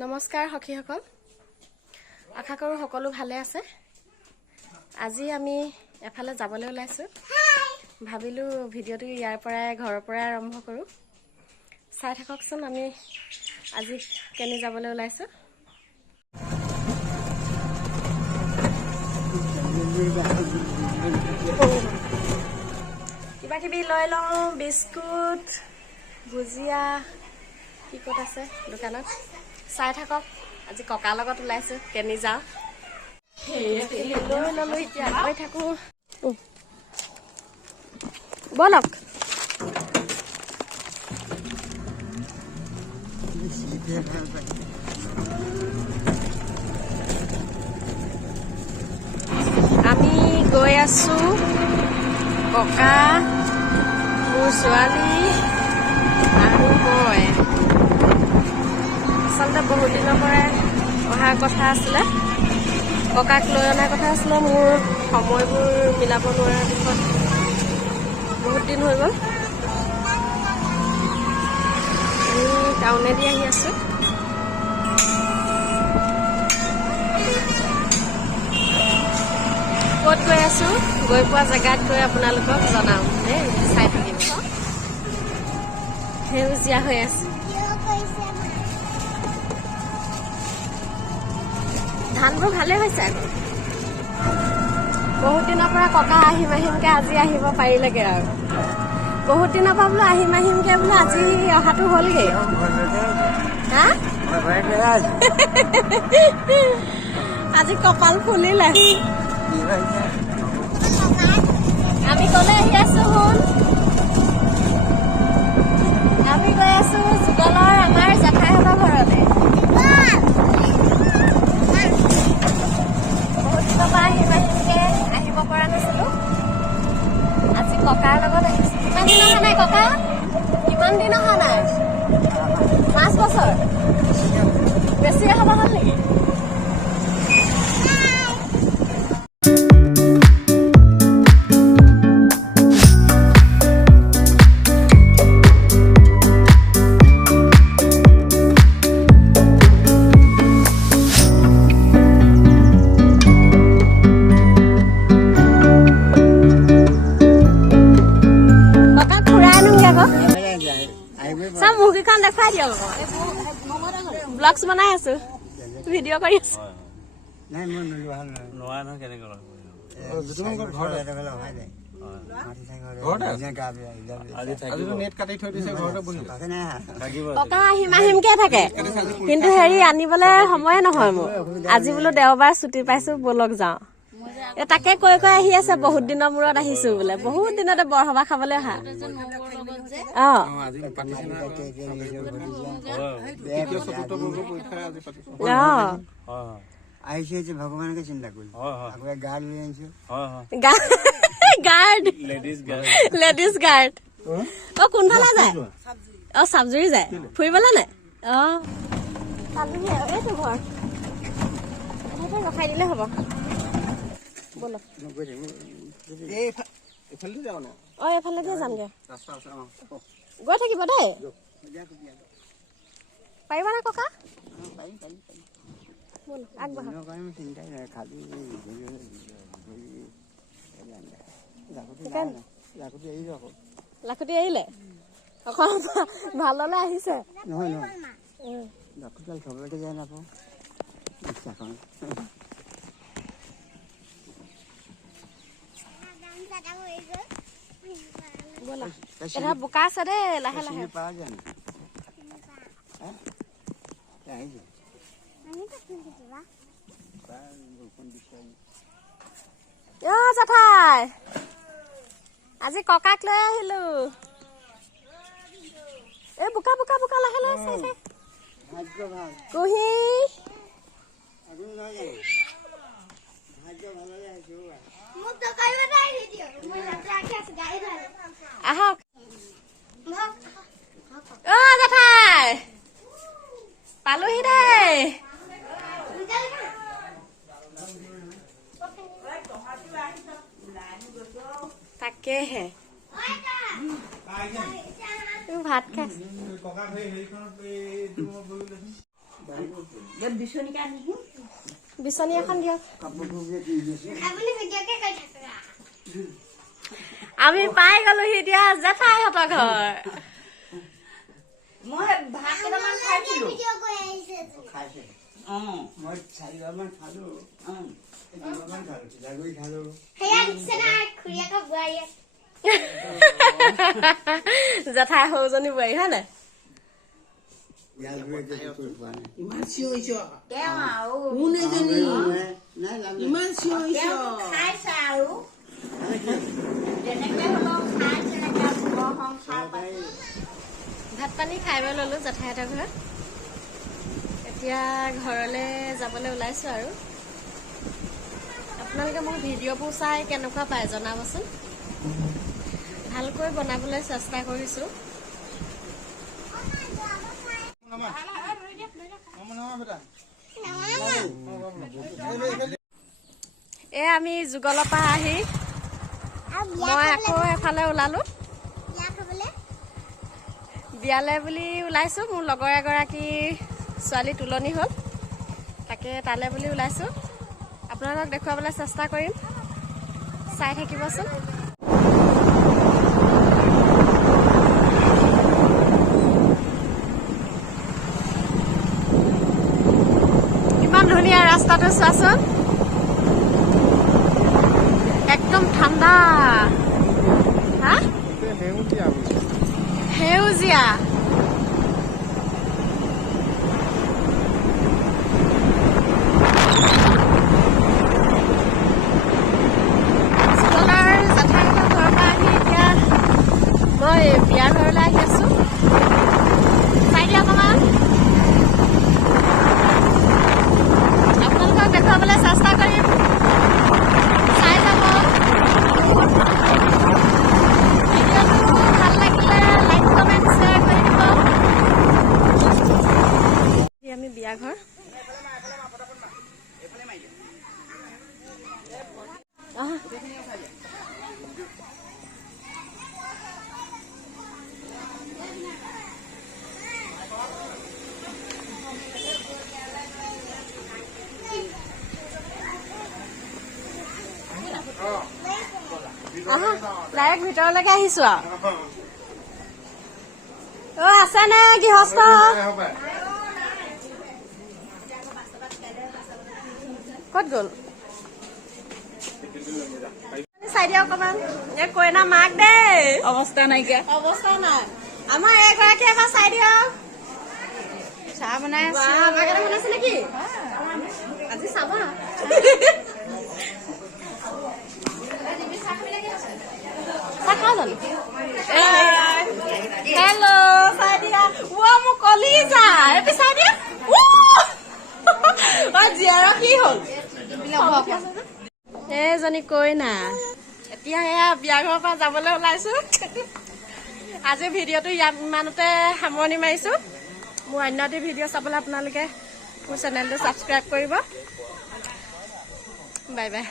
নমস্কাৰ সখীসকল, আশা কৰোঁ সকলো ভালে আছে। আজি আমি এফালে যাবলৈ ওলাইছোঁ। ভাবিলোঁ ভিডিঅ'টো ইয়াৰ পৰাই ঘৰৰ পৰাই আৰম্ভ কৰোঁ। চাই থাককচোন আমি আজি কেনি যাবলৈ ওলাইছোঁ। কিবা কিবি লৈ লওঁ, বিস্কুট, ভুজিয়া, কি ক'ত আছে দোকানত চাই থাকক। আজি ককাৰ লগত ওলাইছোঁ, কেনি যাওঁ লৈ ল'লোঁ। এতিয়া গৈ থাকোঁ, ব'লক। আমি গৈ আছোঁ, ককা, মোৰ ছোৱালী আৰু মই। আচলতে বহুত দিনৰ পৰাই অহাৰ কথা আছিলে, ককাক লৈ অনাৰ কথা আছিলে। মোৰ সময়বোৰ মিলাব নোৱাৰাৰ পিছত বহুত দিন হৈ গ'ল। আমি টাউনেদি আহি আছোঁ। ক'ত গৈ আছোঁ, গৈ পোৱা জেগাত গৈ আপোনালোকক জনাম দেই, চাই থাকিব। সেউজীয়া হৈ আছে, ধানবোৰ ভালে হৈছে। বহুত দিনৰ পৰা ককা আহিম আহিমকে আজি আহিব পাৰিলেগে আৰু। বহুত দিনৰ পৰা বোলো আহিম আহিমকে বোলো আজি অহাটো হ'লগে। হা আজি কপাল ফুলিলে। আমি ক'লে আহি আছো, শুন। আমি গৈ আছো যুগলৰ আমাৰ জেঠাইহঁতৰ ঘৰলে। বহুত দিনৰ পৰা আহিম আহিমকে আহিব পৰা নাছিলো, আজি ককাৰ লগত আহিছো। কিমান দিন অহা নাই ককা? কিমান দিন অহা নাই? 5 বছৰ বেছিয়ে হ'ব হ'ল নেকি? চাম মুখীখন দেখাই দিয়ক। ব্লগছ বনাই আছো, ভিডিঅ' কৰি আছো। ককা আহিম আহিমকে থাকে, কিন্তু হেৰি আনিবলৈ সময়ে নহয় মোৰ। আজি বোলো দেওবাৰ ছুটি পাইছো, বলক যাওঁ। তাকে কৈ কৈ আহি আছে, বহুত দিনৰ মূৰত আহিছো বোলে। বহুত দিনতে বৰসভা খাবলৈ অহা। আহিছে ভগৱানকে চিন্তা কৰি গাৰ্ড লৈ আনিছো। Guard, ladies guard. অ কোনফালে যায়? অ চাবজুৰি যায় ফুৰিবলৈ নে? অ এইটো ঘৰ ৰখাই দিলে হ'ব। বলক অ এইফালেদি যামগে। গৈ থাকিব দেই, পাৰিবা নে ককা? লাখুটি এৰিলে ভাললে আহিছে। নহয় লাখুটিডাল থবলৈকে যায় নাপাওঁ। এটা বোকা আছে দেই, লাহে লাহে। জেঠাই আজি ককাক লৈ আহিলো। এই বোকা বোকা বোকা লাহে লাহে চাই কুহি আহক। অ জেঠাই পালোহি দেই। তাকেহে ভাত খাইছে। বিচনী এখন দিয়ক। আমি পাই গলোহি দিয়া জেঠাইহঁতৰ ঘৰ। মই ভাত কেইটামান খাইছিলো। মই 4বাৰমান খালো। 2বাৰমান খালো, জাগুৰি খালো। জেঠাই সৰুজনী বোৱাৰী হয় নাই? ইমান চিঞৰিছ কোন এজনী ইমান চিঞৰিছ ভাত পানী খাই বৈ ললো জেঠাইহঁতৰ ঘৰত। এতিয়া ঘৰলৈ যাবলৈ ওলাইছো আৰু। আপোনালোকে মোক ভিডিঅ'বোৰ চাই কেনেকুৱা পায় জনাবচোন। ভালকৈ বনাবলৈ চেষ্টা কৰিছো। আমি যুগলৰ পৰা আহি মই আকৌ এফালে ওলালো বিয়ালে বুলি ওলাইছো। মোৰ লগৰ এগৰাকী ছোৱালী তুলনি হ'ল, তাকে তালৈ বুলি ওলাইছো। আপোনালোকক দেখুৱাবলৈ চেষ্টা কৰিম, চাই থাকিবচোন। ইমান ধুনীয়া ৰাস্তাটো চোৱাচোন, একদম ঠাণ্ডা। হা সেউজীয়া মই বিয়াৰ ঘৰলৈ আহি আছো। চাই দিয়া অকণমান, আপোনালোকক দেখুৱাবলৈ চেষ্টা কৰিম, চাই যাব। ভিডিঅ'টো ভাল লাগিলে লাইক কমেণ্ট শ্বেয়াৰ কৰি দিব। আমি বিয়া ঘৰ ডাইৰেক্ট ভিতৰলৈকে আহিছো আৰু। আছে নে গৃহস্থ? ক'ত গ'ল? চাই দিয়া অকমান। এই কইনা মাক দেই, অৱস্থা নাইকিয়া অৱস্থা নাই। আমাৰ এগৰাকী এবাৰ চাই দিয়ক। চাহ বনাই আমাকে বনাইছে নেকি? আজি চাবা। হেল্ল' চাই দিয়া। মোৰ কলিজা এইটো চাই দিয়া। জীয়াৰ কি হ'ল? এইজনী কইনা। এতিয়া এয়া বিয়া ঘৰৰ পৰা যাবলৈ ওলাইছো। আজি ভিডিঅ'টো ইমানতে সামৰণি মাৰিছো। মোৰ অন্য এটি ভিডিঅ' চাবলৈ আপোনালোকে মোৰ চেনেলটো ছাবস্ক্ৰাইব কৰিব। Bye bye.